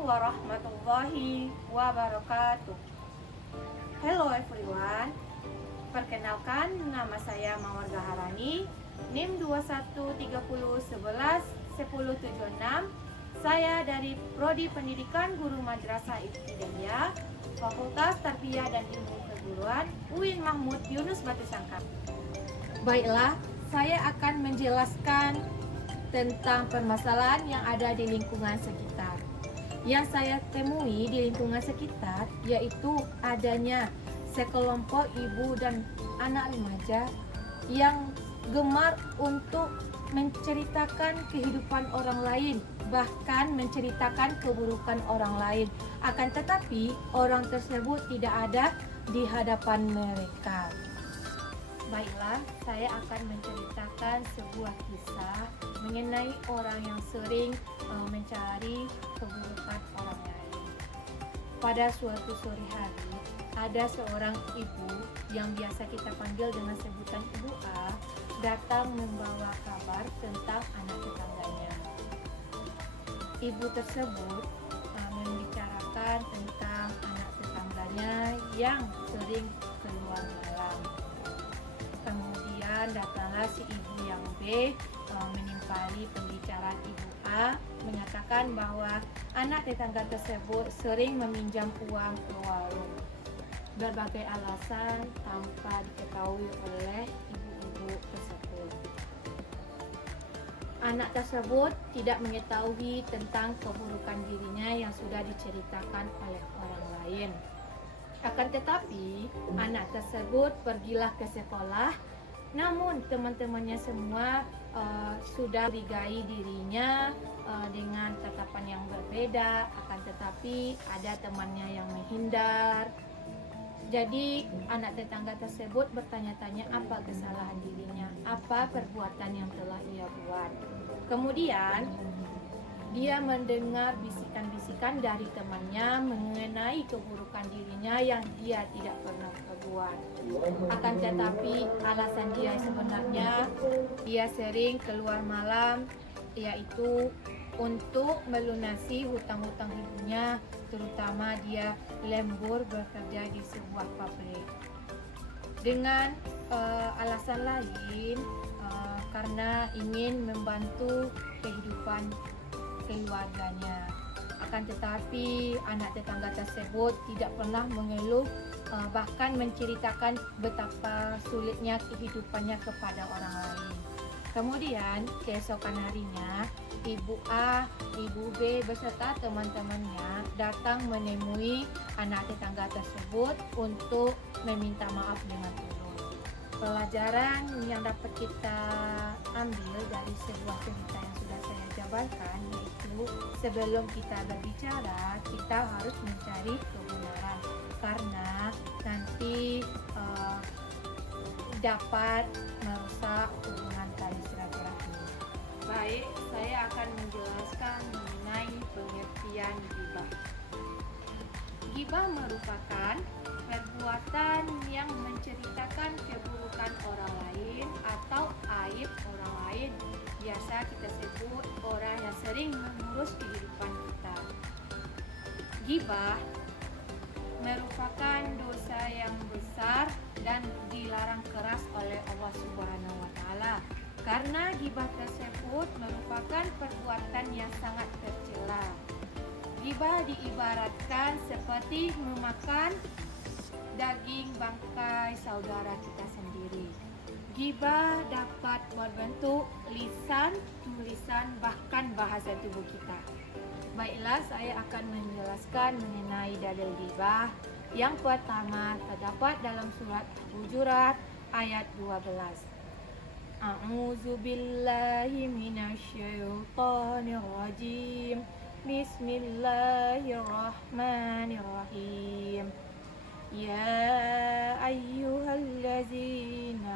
warahmatullahi wabarakatuh. Hello everyone. Perkenalkan, nama saya Mawar Gaharani, NIM 2130111076. Saya dari Prodi Pendidikan Guru Madrasah Ibtidaiyah, Fakultas Tarbiyah dan Ilmu Keguruan, UIN Mahmud Yunus Batu Sangkar. Baiklah, saya akan menjelaskan tentang permasalahan yang ada di lingkungan sekitar. Yang saya temui di lingkungan sekitar yaitu adanya sekelompok ibu dan anak remaja yang gemar untuk menceritakan kehidupan orang lain, bahkan menceritakan keburukan orang lain. Akan tetapi orang tersebut tidak ada di hadapan mereka. Baiklah, saya akan menceritakan sebuah kisah mengenai orang yang sering mencari keburukan orang lain. Pada suatu sore hari, ada seorang ibu yang biasa kita panggil dengan sebutan Ibu A datang membawa kabar tentang anak tetangganya. Ibu tersebut membicarakan tentang anak tetangganya yang sering keluar malam. Kemudian datanglah si ibu yang B menimpali pembicaraan Ibu A, menyatakan bahwa anak tetangga tersebut sering meminjam uang ke warung. Berbagai alasan tanpa diketahui oleh ibu-ibu tersebut. Anak tersebut tidak mengetahui tentang keburukan dirinya yang sudah diceritakan oleh orang lain. Akan tetapi, anak tersebut pergilah ke sekolah, namun teman-temannya semua sudah menghargai dirinya dengan tatapan yang berbeda. Akan tetapi, ada temannya yang menghindar. Jadi, anak tetangga tersebut bertanya-tanya apa kesalahan dirinya, apa perbuatan yang telah ia buat. Kemudian, dia mendengar bisikan-bisikan dari temannya mengenai keburukan dirinya yang dia tidak pernah perbuat. Akan tetapi alasan dia sebenarnya dia sering keluar malam, yaitu untuk melunasi hutang-hutang ibunya, terutama dia lembur bekerja di sebuah pabrik. Dengan alasan lain, karena ingin membantu kehidupan keluarganya. Akan tetapi anak tetangga tersebut tidak pernah mengeluh, bahkan menceritakan betapa sulitnya kehidupannya kepada orang lain. Kemudian keesokan harinya, Ibu A, Ibu B beserta teman-temannya datang menemui anak tetangga tersebut untuk meminta maaf dengan tulus. Pelajaran yang dapat kita ambil dari sebuah cerita yang sudah saya jabarkan yaitu sebelum kita berbicara, kita harus mencari kebenaran, karena nanti dapat merusak hubungan tali silaturahmi. Baik, saya akan menjelaskan mengenai pengertian ghibah. Ghibah merupakan perbuatan yang menceritakan keburukan orang lain atau aib orang lain. Biasa kita sebut orang yang sering mengurus kehidupan kita. Ghibah merupakan dosa yang besar dan dilarang keras oleh Allah Subhanahu wa Ta'ala. Karena ghibah tersebut merupakan perbuatan yang sangat tercela. Ghibah diibaratkan seperti memakan daging bangkai saudara kita sendiri. Ghibah dapat berbentuk lisan, tulisan, bahkan bahasa tubuh kita. Baiklah, saya akan menjelaskan mengenai dalil ghibah. Yang pertama terdapat dalam surat Hujurat ayat 12. A'udzu billahi minasyaitonir rajim. Bismillahirrahmanirrahim. Ya ayyuhallazina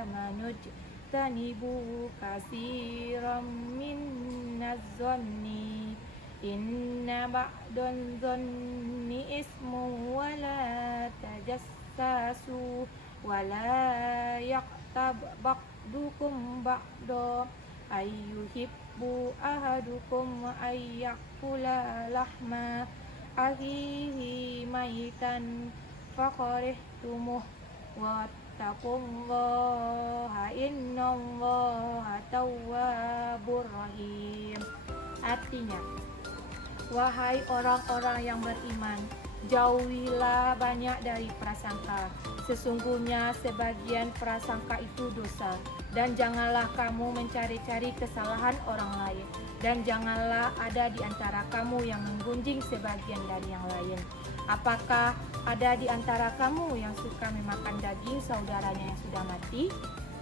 amanu jtanibu katsiran minaz zanni inna ba'dan zanni ismu wa la tajassasu wa la yaqtab ba'dukum ba'da ayyuhibbu ayuhibbu ahadukum ayyakula lahma akhihi maitan fakarihtumuh wattaqullaha innallaha tawwabur rahim. Artinya, wahai orang-orang yang beriman, jauhilah banyak dari prasangka. Sesungguhnya sebagian prasangka itu dosa. Dan janganlah kamu mencari-cari kesalahan orang lain. Dan janganlah ada di antara kamu yang menggunjing sebagian dari yang lain. Apakah ada di antara kamu yang suka memakan daging saudaranya yang sudah mati?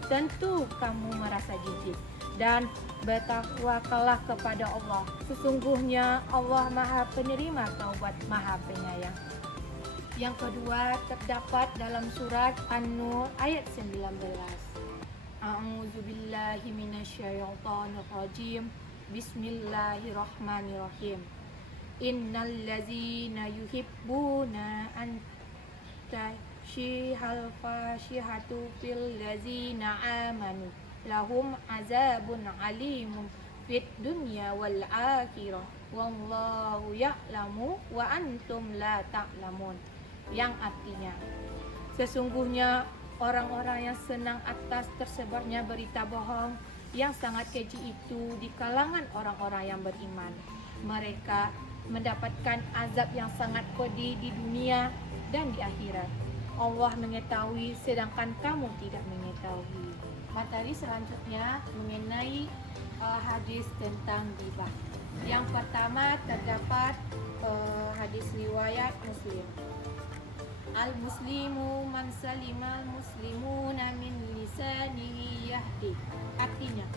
Tentu kamu merasa jijik. Dan bertakwakanlah kepada Allah. Sesungguhnya Allah Maha Penerima Taubat, Maha Penyayang. Yang kedua terdapat dalam surat An-Nur ayat 19. A'udzubillahi minasyaitonirrajim. Bismillahirrahmanirrahim. Innal ladzina yuhibbuna an tashihal fashihatu fil ladzina amanu lahum azabun alimun fid dunya wal akhirah wallahu ya'lamu wa antum la ta'lamun. Yang artinya, sesungguhnya orang-orang yang senang atas tersebarnya berita bohong yang sangat keji itu di kalangan orang-orang yang beriman. Mereka mendapatkan azab yang sangat pedih di dunia dan di akhirat. Allah mengetahui sedangkan kamu tidak mengetahui. Materi selanjutnya mengenai hadis tentang ghibah. Yang pertama terdapat hadis riwayat Muslim. Al-muslimu man salimal muslimuna min lisanihi yahdi. Artinya,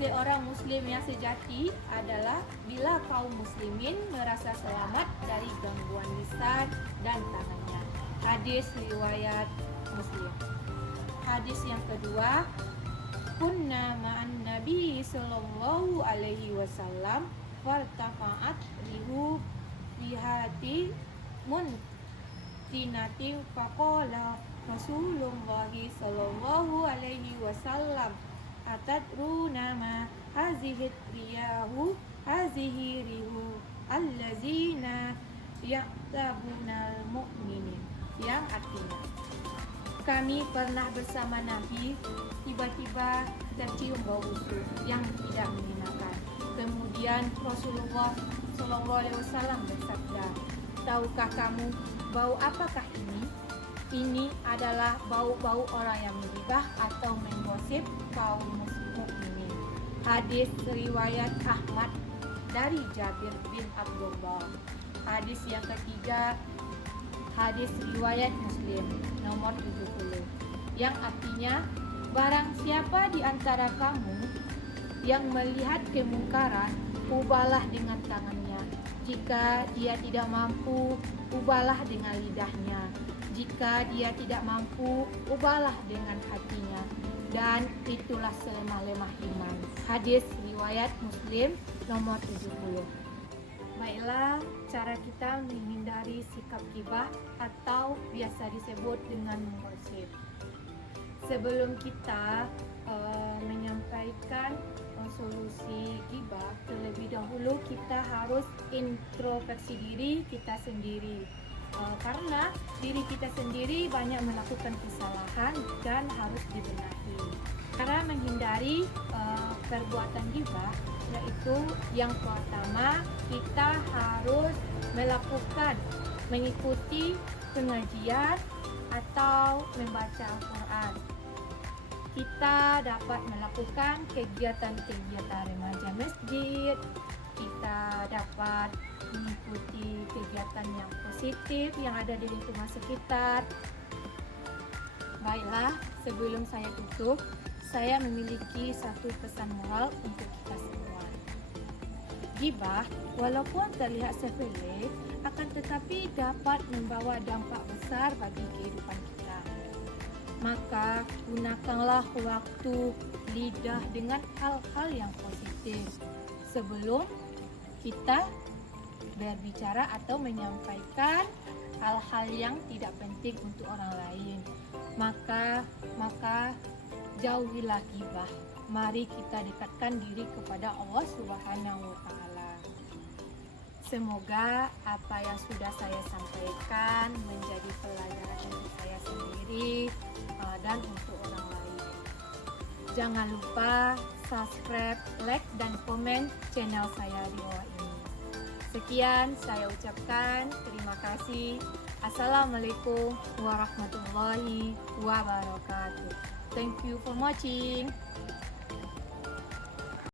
seorang muslim yang sejati adalah bila kaum muslimin merasa selamat dari gangguan lisan dan tangannya. Hadis riwayat Muslim. Hadis yang kedua, kunna ma'an nabi sallallahu alaihi wasallam fartafa'at rihu bihati muntinatin faqala Rasulullahi sallallahu alaihi wasallam atadruna ma hazihi riyahu hazihi rihu allazina ya'tabunal mu'minin. Yang artinya, kami pernah bersama Nabi, tiba-tiba tercium bau busuk yang tidak mengenakan. Kemudian Rasulullah SAW bersabda, tahukah kamu bau apakah ini? Ini adalah bau-bau orang yang menggibah atau menggosip kaum mukminin. Hadis riwayat Ahmad dari Jabir bin Abdullah. Hadis yang ketiga, hadis riwayat Muslim nomor 70, yang artinya, barang siapa di antara kamu yang melihat kemungkaran, ubahlah dengan tangannya. Jika dia tidak mampu, ubahlah dengan lidahnya. Jika dia tidak mampu, ubahlah dengan hatinya. Dan itulah selemah-lemah iman. Hadis riwayat Muslim nomor 70. Baiklah, cara kita menghindari sikap ghibah atau biasa disebut dengan menggosip. Sebelum kita menyampaikan solusi ghibah, terlebih dahulu kita harus introspeksi diri kita sendiri. Karena diri kita sendiri banyak melakukan kesalahan dan harus dibenahi. Cara menghindari perbuatan ghibah, yaitu yang pertama, kita harus mengikuti pengajian atau membaca Al-Quran. Kita dapat melakukan kegiatan-kegiatan remaja masjid. Kita dapat mengikuti kegiatan yang positif yang ada di lingkungan sekitar. Baiklah, sebelum saya tutup, saya memiliki satu pesan moral untuk kita semua. Ghibah, walaupun terlihat sepele, akan tetapi dapat membawa dampak besar bagi kehidupan kita. Maka gunakanlah waktu lidah dengan hal-hal yang positif sebelum kita berbicara atau menyampaikan hal-hal yang tidak penting untuk orang lain. Maka jauhilah ghibah. mari kita dekatkan diri kepada Allah Subhanahu wa Ta'ala. Semoga apa yang sudah saya sampaikan menjadi pelajaran untuk saya sendiri dan untuk orang lain. Jangan lupa subscribe, like, dan komen channel saya di bawah ini. Sekian saya ucapkan, terima kasih. Assalamualaikum warahmatullahi wabarakatuh. Thank you for watching.